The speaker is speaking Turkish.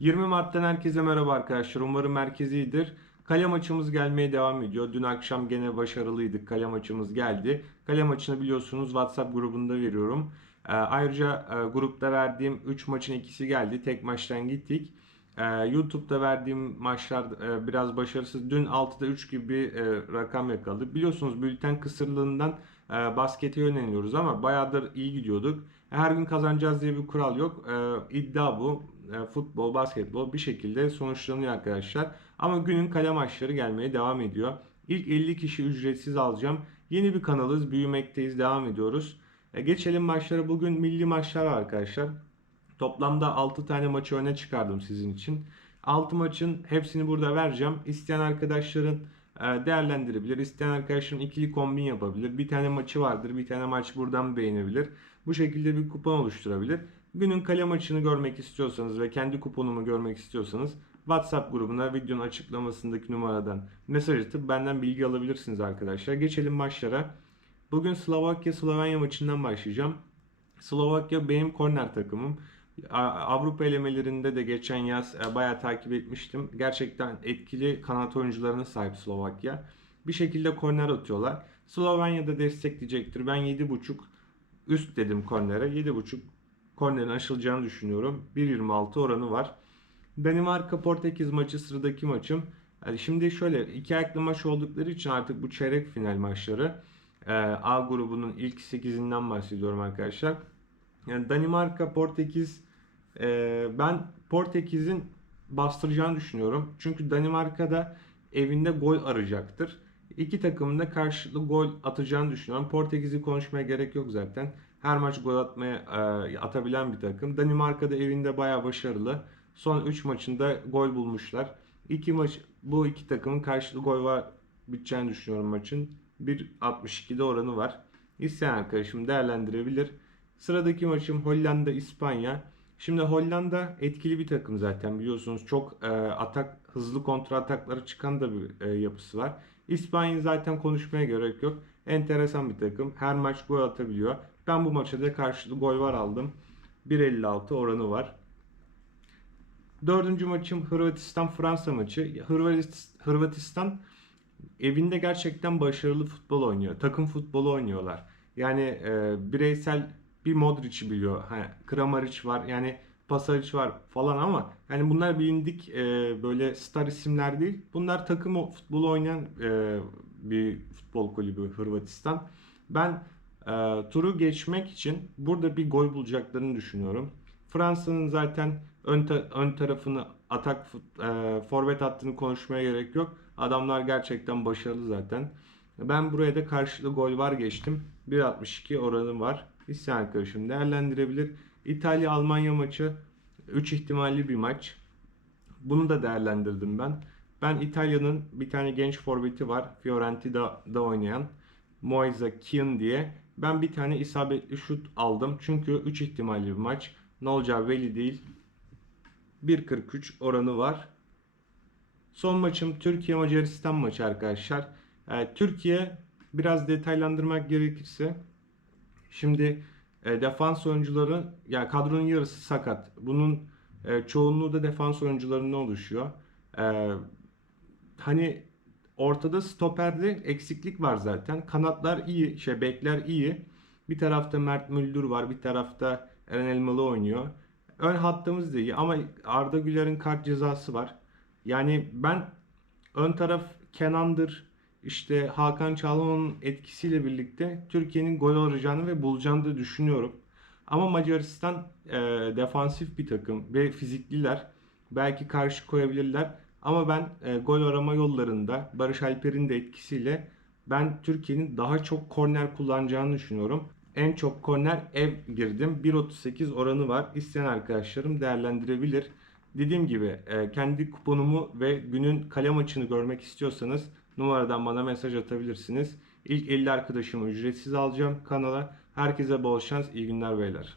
20 Mart'tan herkese merhaba arkadaşlar. Umarım merkez iyidir. Kale maçımız gelmeye devam ediyor. Dün akşam gene başarılıydık. Kale maçımız geldi. Kale maçını biliyorsunuz WhatsApp grubunda veriyorum. Ee, ayrıca e, grupta verdiğim 3 maçın ikisi geldi. Tek maçtan gittik. Ee, YouTube'da verdiğim maçlar e, biraz başarısız. Dün 6'da 3 gibi e, rakam yakaladık. Biliyorsunuz bülten kısırlığından e, baskete yöneliyoruz ama bayağıdır iyi gidiyorduk. Her gün kazanacağız diye bir kural yok. E, iddia bu. E, futbol, basketbol bir şekilde sonuçlanıyor arkadaşlar. Ama günün kale maçları gelmeye devam ediyor. İlk 50 kişi ücretsiz alacağım. Yeni bir kanalız. Büyümekteyiz. Devam ediyoruz. E, geçelim maçlara. Bugün milli maçlar arkadaşlar. Toplamda 6 tane maçı öne çıkardım sizin için. 6 maçın hepsini burada vereceğim. İsteyen arkadaşların e, değerlendirebilir. İsteyen arkadaşların ikili kombin yapabilir. Bir tane maçı vardır. Bir tane maç buradan beğenebilir. Bu şekilde bir kupon oluşturabilir. Günün kale maçını görmek istiyorsanız ve kendi kuponumu görmek istiyorsanız WhatsApp grubuna videonun açıklamasındaki numaradan mesaj atıp benden bilgi alabilirsiniz arkadaşlar. Geçelim maçlara. Bugün Slovakya Slovenya maçından başlayacağım. Slovakya benim korner takımım. Avrupa elemelerinde de geçen yaz e, bayağı takip etmiştim. Gerçekten etkili kanat oyuncularına sahip Slovakya. Bir şekilde korner atıyorlar. Slovenya da destekleyecektir. Ben 7.5 üst dedim kornere. 7.5 kornerin aşılacağını düşünüyorum. 1.26 oranı var. Danimarka Portekiz maçı sıradaki maçım. Yani şimdi şöyle iki ayaklı maç oldukları için artık bu çeyrek final maçları. e, A grubunun ilk 8'inden bahsediyorum arkadaşlar. Yani Danimarka, Portekiz e, ben Portekiz'in bastıracağını düşünüyorum. Çünkü Danimarka'da evinde gol arayacaktır. İki takımın da karşılıklı gol atacağını düşünüyorum. Portekiz'i konuşmaya gerek yok zaten. Her maç gol atmaya e, atabilen bir takım. Danimarka'da evinde bayağı başarılı. Son 3 maçında gol bulmuşlar. İki maç bu iki takımın karşılıklı gol var biteceğini düşünüyorum maçın. 1.62'de oranı var. İsteyen arkadaşım değerlendirebilir. Sıradaki maçım Hollanda İspanya. Şimdi Hollanda etkili bir takım zaten biliyorsunuz. Çok e, atak hızlı kontra atakları çıkan da bir e, yapısı var. İspanya zaten konuşmaya gerek yok. Enteresan bir takım. Her maç gol atabiliyor. Ben bu maçta da karşılıklı gol var aldım. 1.56 oranı var. Dördüncü maçım Hırvatistan-Fransa maçı. Hırvatis- Hırvatistan evinde gerçekten başarılı futbol oynuyor. Takım futbolu oynuyorlar. Yani e, bireysel bir Modric'i biliyor. Ha, Kramaric var. Yani Pasalic var falan ama yani bunlar bilindik e, böyle star isimler değil. Bunlar takım futbolu oynayan e, bir futbol kulübü Hırvatistan. Ben e, turu geçmek için burada bir gol bulacaklarını düşünüyorum. Fransa'nın zaten ön, ta- ön tarafını atak e, forvet hattını konuşmaya gerek yok. Adamlar gerçekten başarılı zaten. Ben buraya da karşılıklı gol var geçtim. 1.62 oranım var. İsteyen arkadaşım değerlendirebilir. İtalya-Almanya maçı 3 ihtimalli bir maç. Bunu da değerlendirdim ben. Ben İtalya'nın bir tane genç forveti var. Fiorentina'da oynayan. Moise Kean diye. Ben bir tane isabetli şut aldım. Çünkü 3 ihtimalli bir maç. Ne olacağı belli değil. 1.43 oranı var. Son maçım Türkiye Macaristan maçı arkadaşlar. Ee, Türkiye biraz detaylandırmak gerekirse şimdi e, defans oyuncuları ya kadronun yarısı sakat. Bunun e, çoğunluğu da defans oyuncularından oluşuyor. Ee, hani ortada stoperde eksiklik var zaten. Kanatlar iyi, şey bekler iyi. Bir tarafta Mert Müldür var, bir tarafta Eren Elmalı oynuyor. Ön hattımız da iyi ama Arda Güler'in kart cezası var. Yani ben ön taraf Kenan'dır, işte Hakan Çalhanoğlu'nun etkisiyle birlikte Türkiye'nin gol arayacağını ve bulacağını da düşünüyorum. Ama Macaristan e, defansif bir takım ve fizikliler. Belki karşı koyabilirler. Ama ben e, gol arama yollarında Barış Alper'in de etkisiyle ben Türkiye'nin daha çok korner kullanacağını düşünüyorum. En çok korner ev girdim. 1.38 oranı var. İsteyen arkadaşlarım değerlendirebilir. Dediğim gibi e, kendi kuponumu ve günün kale maçını görmek istiyorsanız numaradan bana mesaj atabilirsiniz. İlk 50 arkadaşımı ücretsiz alacağım kanala. Herkese bol şans, iyi günler beyler.